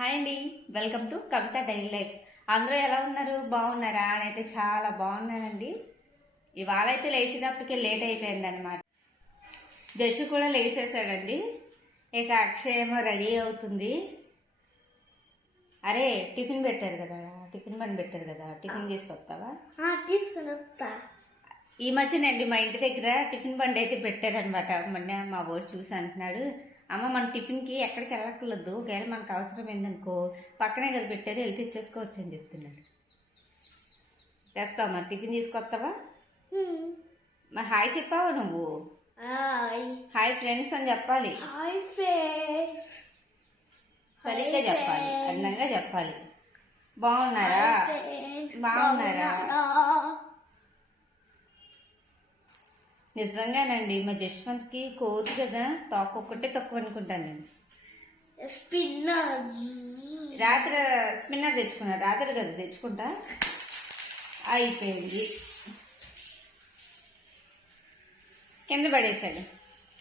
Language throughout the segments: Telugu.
హాయ్ అండి. Welcome to Kavitha daily life. అందరూ ఎలా ఉన్నారు? బాగున్నారా? నేనైతే చాలా బాగున్నానండి. ఇవాళ అయితే లేచినప్పటికే లేట్ అయిపోయిందనమాట జషు కూడా లేచేసాడండి ఇక అక్షయ్ ఏమో రెడీ అవుతుంది. అరే టిఫిన్ పెట్టారు కదా. టిఫిన్ బండి పెట్టారు కదా. టిఫిన్ తీసుకొస్తావా? తీసుకుని వస్తా ఈ మధ్యనండి మా ఇంటి దగ్గర టిఫిన్ బండి అయితే పెట్టారనమాట మొన్న మా వాడు చూసి అంటున్నాడు. అమ్మ మన టిఫిన్కి ఎక్కడికి వెళ్ళక్కర్లేదు. ఒకవేళ మనకు అవసరం ఏందనుకో పక్కనే కదా పెట్టారు వెళ్ళి తెచ్చేసుకోవచ్చు అని చెప్తున్నాడు. తెస్తావా మరి? టిఫిన్ తీసుకొస్తావా. మరి హాయ్ చెప్పావా నువ్వు? హాయ్. హాయ్ ఫ్రెండ్స్ అని చెప్పాలి. Hi friends. సరిగ్గా చెప్పాలి. అందంగా చెప్పాలి. బాగున్నారా? బాగున్నారా? నిజంగానండి మా జశ్వంత్కి కోతి కదా తోక ఒక్కటే తక్కువ అనుకుంటాను నేను. స్పిన్నర్. రాత్రి స్పిన్నర్ తెచ్చుకున్నా రాత్రి కదా తెచ్చుకుంటా. అయిపోయింది. కింద పడేశాడు.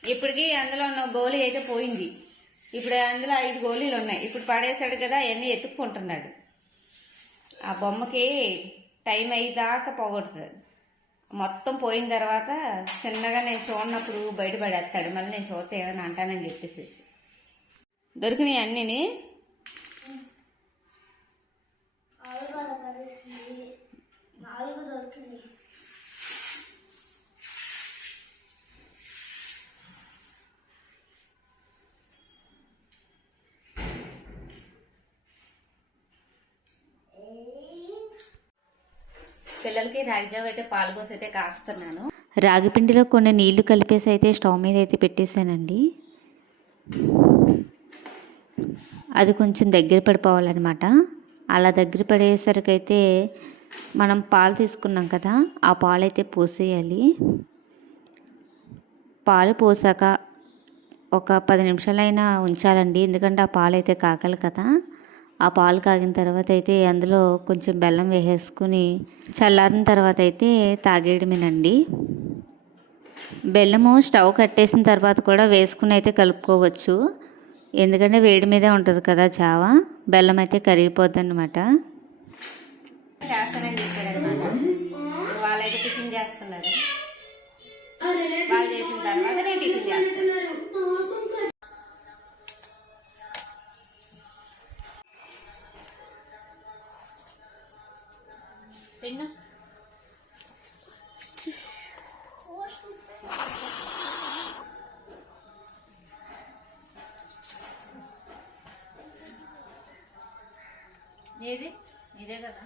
ఇప్పటికి అందులో ఉన్న గోళీ అయితే పోయింది. ఇప్పుడు అందులో ఐదు గోళీలు ఉన్నాయి. ఇప్పుడు పడేశాడు కదా అవన్నీ ఎత్తుక్కుంటున్నాడు. ఆ బొమ్మకి టైం అయ్యేదాకా పోగొడుతుంది. మొత్తం పోయిన తర్వాత చిన్నగా నేను చూడనప్పుడు బయటపడేస్తాడు. మళ్ళీ నేను చూస్తే ఏమైనా అంటానని చెప్పేసి దొరికినాయి అన్నీని పిల్లలకి రాగిజావ అయితే పాలుపోసి అయితే కాస్తున్నాను. రాగిపిండిలో కొన్ని నీళ్ళు కలిపేసి అయితే స్టవ్ మీద అయితే పెట్టేశానండి. అది కొంచెం దగ్గర పడిపోవాలన్నమాట. అలా దగ్గర పడేసరికి అయితే మనం పాలు తీసుకున్నాం కదా ఆ పాలు అయితే పోసేయాలి. పాలు పోసాక ఒక పది నిమిషాలైనా ఉంచాలండి ఎందుకంటే ఆ పాలు అయితే కాకలు కదా. ఆ పాలు కాగిన తర్వాత అయితే అందులో కొంచెం బెల్లం వేసేసుకుని చల్లారిన తర్వాత అయితే తాగేయడమేనండి. బెల్లము స్టవ్ కట్టేసిన తర్వాత కూడా వేసుకుని అయితే కలుపుకోవచ్చు. ఎందుకంటే వేడి మీదే ఉంటుంది కదా చావ బెల్లం అయితే కరిగిపోద్ది అనమాట చేస్తానని చెప్పారనమాట వాళ్ళైతే టిఫిన్ చేస్తున్నారు. వాళ్ళు చేసిన తర్వాత నేను టిఫిన్ చేస్తాను. తిన్నా ఏది ఇదే కదా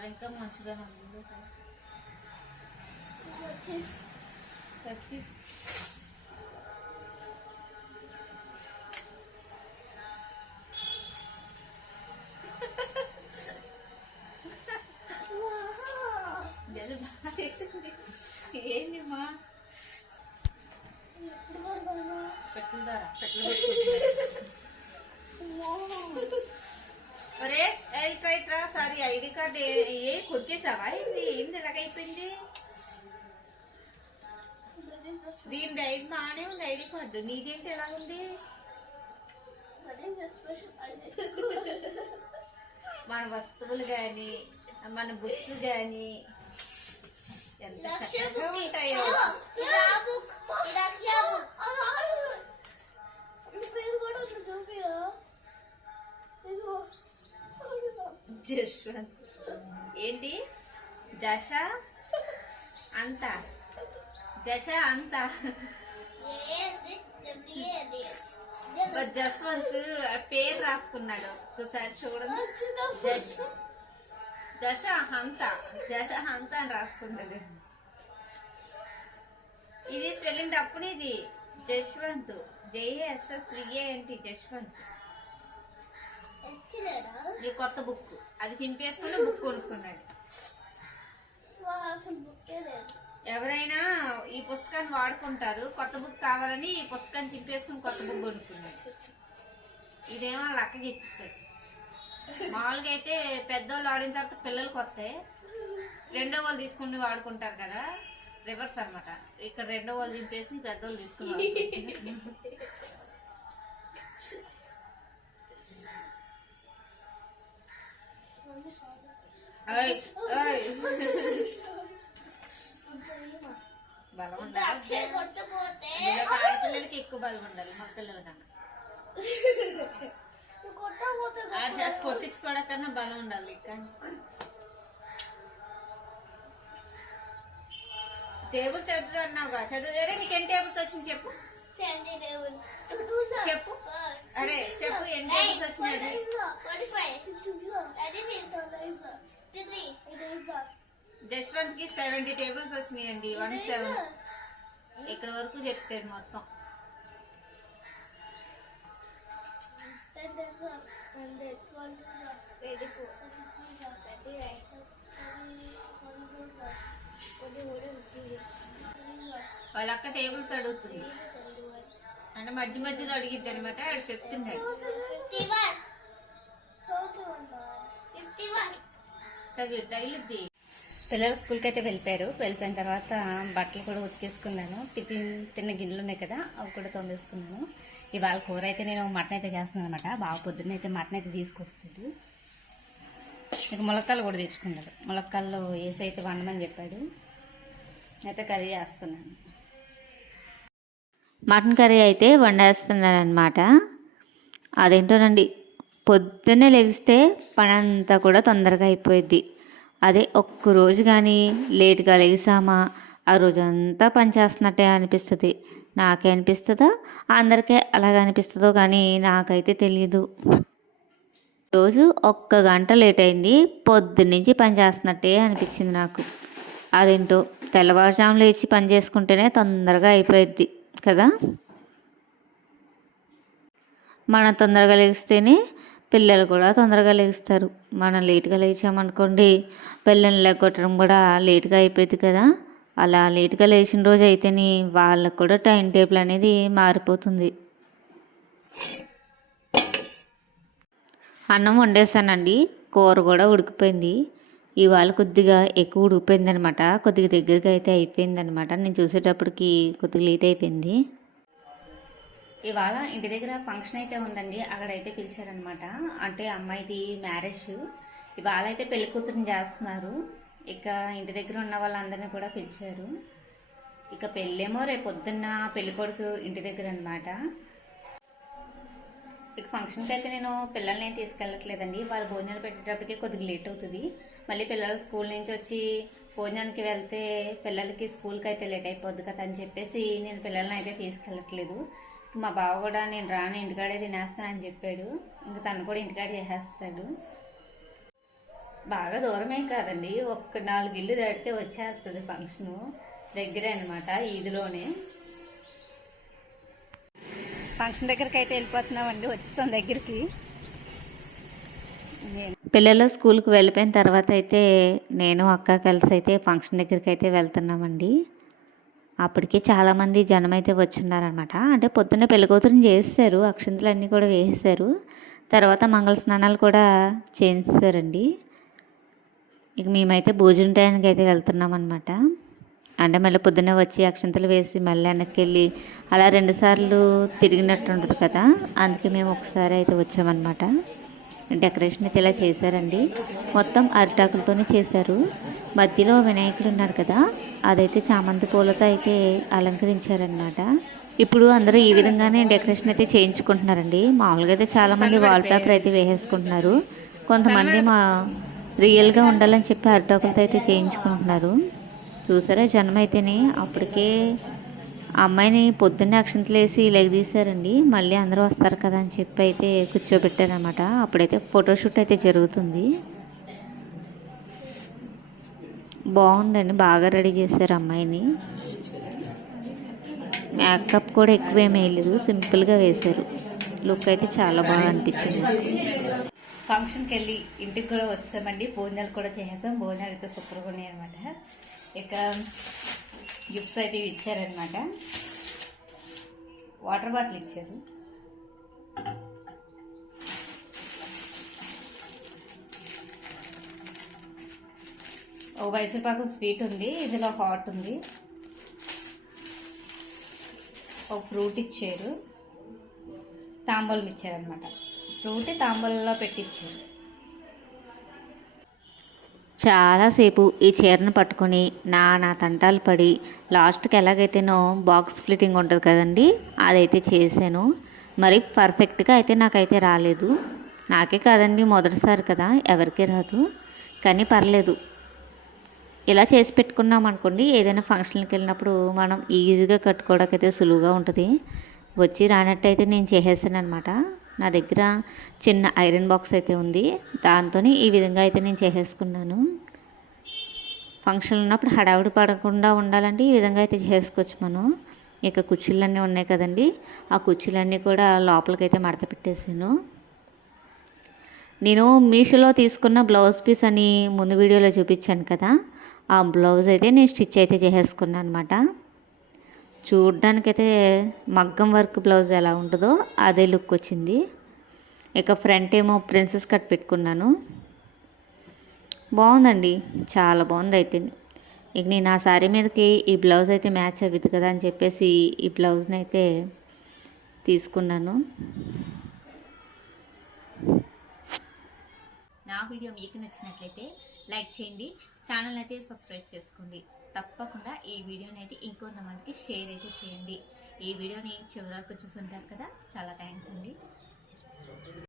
ఇవాళ ఇంకా మంచిగానే ఉంది సచ్చి జల్లు బాగా చేసింది ఏంటిమ్మా పెట్టుదారా పెట్టు ఒరే ఇట్రా సారీ ఐడి కార్డ్ ఏ కొట్టేసావా? ఏంది? ఏంది ఎలాగైపోయింది దీని డైట్ బాగానే ఉంది ఐడి కార్డు. నీదేంటి ఎలా ఉంది? మన వస్తువులు గాని మన బుక్స్ గాని ఎంత చక్కగా ఉంటాయో. జశ్వంత్ ఏంటి? దశ అంత. దశ అంత. జశ్వంత్ ఆ పేరు రాసుకున్నాడు. ఒకసారి చూడండి. దశ దశ హంత దశ హంత అని రాసుకున్నాడు ఇది స్పెల్లింగ్ తప్పుని ఇది జశ్వంత్ జేఎస్ఎస్ ఏంటి జశ్వంత్ ఈ కొత్త బుక్ అది చింపేసుకుని బుక్ కొనుక్కున్నాడు. ఎవరైనా ఈ పుస్తకాన్ని వాడుకుంటారు కొత్త బుక్ కావాలని ఈ పుస్తకాన్ని చింపేసుకుని కొత్త బుక్ కొనుక్కున్నాడు. ఇదేమో లక్కకి ఇచ్చేసాడు మామూలుగా అయితే పెద్దోళ్ళు ఆడిన తర్వాత పిల్లలకి వస్తాయి రెండో వాళ్ళు తీసుకుని వాడుకుంటారు కదా రివర్స్ అన్నమాట. ఇక్కడ రెండో వాళ్ళు దింపేసి పెద్దోళ్ళు తీసుకుని బలం ఉండాలి ఆడపిల్లలకి ఎక్కువ బలం ఉండాలి మగ పిల్లల కన్నా కొట్టించుకోవడం కన్నా బలం ఉండాలి కానీ టేబుల్ చదువు అన్నావుగా చదువురే నీకేం టేబుల్స్ వచ్చింది చెప్పు. చెప్పు. అరే చెప్పు ఎన్ని టేబుల్స్ వచ్చినాయి జశ్వంత్కి సెవెంటీ టేబుల్స్ వచ్చినాయండి వన్ సెవెన్ ఇక్కడ వరకు చెప్తాడు మొత్తం వాళ్ళ అక్క టేబుల్స్ అడుగుతుంది అంటే మధ్య మధ్యలో అడిగిద్ది అనమాట ఆడు చెప్తున్నాడు తగిలి తగిలిద్ది. పిల్లలు స్కూల్కి అయితే వెళ్ళిపోయారు. వెళ్ళిపోయిన తర్వాత బట్టలు కూడా ఉతికేసుకున్నాను. టిఫిన్ తిన్న గిన్నెలు ఉన్నాయి కదా అవి కూడా తోమేసుకున్నాను. ఇవాళ కూర అయితే నేను మటన్ అయితే చేస్తున్నాను అనమాట బాగా పొద్దున్న అయితే మటన్ అయితే తీసుకొస్తాడు. ఇక ములక్కాయలు కూడా తెచ్చుకున్నాడు. ములక్కాయలు వేసి అయితే వండమని చెప్పాడు. అయితే కర్రీ చేస్తున్నాను. మటన్ కర్రీ అయితే వండేస్తున్నాను అనమాట అదేంటోనండి పొద్దున్నే లెగిస్తే పని అంతా కూడా తొందరగా అయిపోయింది అదే ఒక్క రోజు కానీ లేట్గా లెగిసామా ఆ రోజంతా పని చేస్తున్నట్టే అనిపిస్తుంది. నాకే అనిపిస్తుందా? అందరికీ అలాగ అనిపిస్తుందో కానీ నాకైతే తెలియదు రోజు ఒక్క గంట లేట్ అయింది పొద్దున్నుంచి పని చేస్తున్నట్టే అనిపించింది నాకు. అదేంటో తెల్లవారుజాము లేచి పని చేసుకుంటేనే తొందరగా అయిపోయిద్ది. కదా? మనం తొందరగా లేస్తేనే పిల్లలు కూడా తొందరగా లేస్తారు. మనం లేట్గా లేచామనుకోండి పిల్లల్ని లెగ్గొట్టడం కూడా లేట్గా అయిపోయింది కదా? అలా లేట్గా లేచిన రోజు అయితేనే వాళ్ళకు కూడా టైం టేబుల్ అనేది మారిపోతుంది. అన్నం వండేసానండి. కూర కూడా ఉడికిపోయింది. ఇవాళ కొద్దిగా ఎక్కువ ఉడికిపోయింది అనమాట కొద్దిగా దగ్గరగా అయితే అయిపోయిందనమాట నేను చూసేటప్పటికి కొద్దిగా లేట్ అయిపోయింది. ఇవాళ ఇంటి దగ్గర ఫంక్షన్ అయితే ఉందండి. అక్కడైతే పిలిచారనమాట అంటే అమ్మాయిది మ్యారేజ్. ఇవాళ అయితే పెళ్ళి కూతురుని చేస్తున్నారు. ఇక ఇంటి దగ్గర ఉన్న వాళ్ళందరినీ కూడా పిలిచారు. ఇక పెళ్ళేమో రేపు పొద్దున్న పెళ్ళి కొడుకు ఇంటి దగ్గర అనమాట ఇక ఫంక్షన్కి అయితే నేను పిల్లల్ని తీసుకెళ్ళట్లేదండి. వాళ్ళు భోజనాలు పెట్టేటప్పటికి కొద్దిగా లేట్ అవుతుంది. మళ్ళీ పిల్లలు స్కూల్ నుంచి వచ్చి భోజనానికి వెళ్తే పిల్లలకి స్కూల్కి అయితే లేట్ అయిపోద్ది కదా అని చెప్పేసి నేను పిల్లల్ని అయితే తీసుకెళ్ళట్లేదు. మా బావ కూడా నేను రాను ఇంటికాడే తినేస్తానని చెప్పాడు. ఇంకా తను కూడా ఇంటికాడ చేసేస్తాడు. బాగా దూరమేం కాదండి. ఒక్క నాలుగు ఇల్లు దాటితే వచ్చేస్తుంది ఫంక్షను. దగ్గరే అనమాట ఈదిలోనే. ఫంక్షన్ దగ్గరికి అయితే వెళ్ళిపోతున్నామండి వచ్చేస్తాం దగ్గరికి. నేను పిల్లలు స్కూల్కి వెళ్ళిపోయిన తర్వాత అయితే నేను అక్క కలిసి అయితే ఫంక్షన్ దగ్గరికి అయితే వెళ్తున్నామండి. అప్పటికి చాలామంది జనం అయితే వచ్చిన్నారనమాట అంటే పొద్దున్న పెళ్ళికూతురుని చేసేసారు అక్షంతలు అన్నీ కూడా వేసేసారు తర్వాత మంగళ స్నానాలు కూడా చేసేసారండి ఇక మేమైతే భోజనం టైంకి అయితే వెళ్తున్నాం అనమాట అంటే మళ్ళీ పొద్దున్నే వచ్చి అక్షంతలు వేసి మళ్ళీ వెనక్కి వెళ్ళి అలా రెండుసార్లు తిరిగినట్టు ఉంటుంది కదా అందుకే మేము ఒకసారి అయితే వచ్చామన్నమాట. డెకరేషన్ అయితే ఇలా చేశారండి. మొత్తం అరిటాకులతోనే చేశారు. మధ్యలో వినాయకుడు ఉన్నాడు కదా అదైతే చామంతి పూలతో అయితే అలంకరించారనమాట ఇప్పుడు అందరూ ఈ విధంగానే డెకరేషన్ అయితే చేయించుకుంటున్నారండి. మామూలుగా అయితే చాలామంది వాల్ పేపర్ అయితే వేసేసుకుంటున్నారు. కొంతమంది మా రియల్గా ఉండాలని చెప్పి అరిటాకులతో అయితే చేయించుకుంటున్నారు. చూసారా జనం అయితేనే అప్పటికే ఆ అమ్మాయిని పొద్దున్నే అక్షంతలు వేసి లెగదీశారండి. మళ్ళీ అందరూ వస్తారు కదా అని చెప్పి అయితే కూర్చోబెట్టారనమాట అప్పుడైతే ఫోటోషూట్ అయితే జరుగుతుంది. బాగుందండి. బాగా రెడీ చేశారు అమ్మాయిని. మేకప్ కూడా ఎక్కువ ఏమీ వేయలేదు. సింపుల్గా వేశారు. లుక్ అయితే చాలా బాగా అనిపించింది నాకు. ఫంక్షన్కి వెళ్ళి ఇంటికి కూడా వచ్చామండి. భోజనాలు కూడా చేసాం భోజనాలు అయితే సూపర్గా ఉన్నాయి అనమాట ఇక గిఫ్ట్స్ అయితే ఇచ్చారనమాట వాటర్ బాటిల్ ఇచ్చారు. ఓ మైసూర్పాకు స్వీట్ ఉంది ఇందులో హాట్ ఉంది. ఒక ఫ్రూట్ ఇచ్చారు. తాంబూలం ఇచ్చారనమాట ఫ్రూట్ తాంబూలంలో పెట్టించారు చాలాసేపు ఈ చీరను పట్టుకొని నా నా తంటాలు పడి లాస్ట్కి ఎలాగైతేనో బాక్స్ ఫ్లిట్టింగ్ ఉంటుంది కదండి అదైతే చేశాను. మరి పర్ఫెక్ట్గా అయితే నాకైతే రాలేదు. నాకే కాదండి మొదటిసారి కదా ఎవరికీ రాదు. కానీ పర్లేదు. ఇలా చేసి పెట్టుకున్నాం అనుకోండి ఏదైనా ఫంక్షన్కి వెళ్ళినప్పుడు మనం ఈజీగా కట్టుకోవడానికి అయితే సులువుగా ఉంటుంది. వచ్చి రానట్టయితే నేను చేసేసాను అనమాట నా దగ్గర చిన్న ఐరన్ బాక్స్ అయితే ఉంది. దాంతో ఈ విధంగా అయితే నేను చేసేసుకున్నాను. ఫంక్షన్ ఉన్నప్పుడు హడావిడి పడకుండా ఉండాలంటే ఈ విధంగా అయితే చేసుకోవచ్చు మనం. ఇక కుర్చీలన్నీ ఉన్నాయి కదండి. ఆ కుర్చీలన్నీ కూడా లోపలికైతే మడత పెట్టేసాను. నేను మీషోలో తీసుకున్న బ్లౌజ్ పీస్ అని ముందు వీడియోలో చూపించాను కదా. ఆ బ్లౌజ్ అయితే నేను స్టిచ్ అయితే చేసేసుకున్నాను అనమాట చూడ్డానికైతే మగ్గం వర్క్ బ్లౌజ్ ఎలా ఉంటుందో అదే లుక్ వచ్చింది. ఇక ఫ్రంట్ ఏమో ప్రిన్సెస్ కట్ పెట్టుకున్నాను. బాగుందండి. చాలా బాగుంది అయితే. ఇక నేను ఆ శారీ మీదకి ఈ బ్లౌజ్ అయితే మ్యాచ్ అవ్వదు కదా అని చెప్పేసి ఈ బ్లౌజ్ని అయితే తీసుకున్నాను. నా వీడియో మీకు నచ్చినట్లయితే లైక్ చేయండి. ఛానల్ అయితే సబ్స్క్రైబ్ చేసుకోండి. తప్పకుండా ఈ వీడియోని అయితే ఇంకొంతమందికి షేర్ అయితే చేయండి. ఈ వీడియోని చివరి వరకు చూసుంటారు కదా. చాలా థ్యాంక్స్ అండి.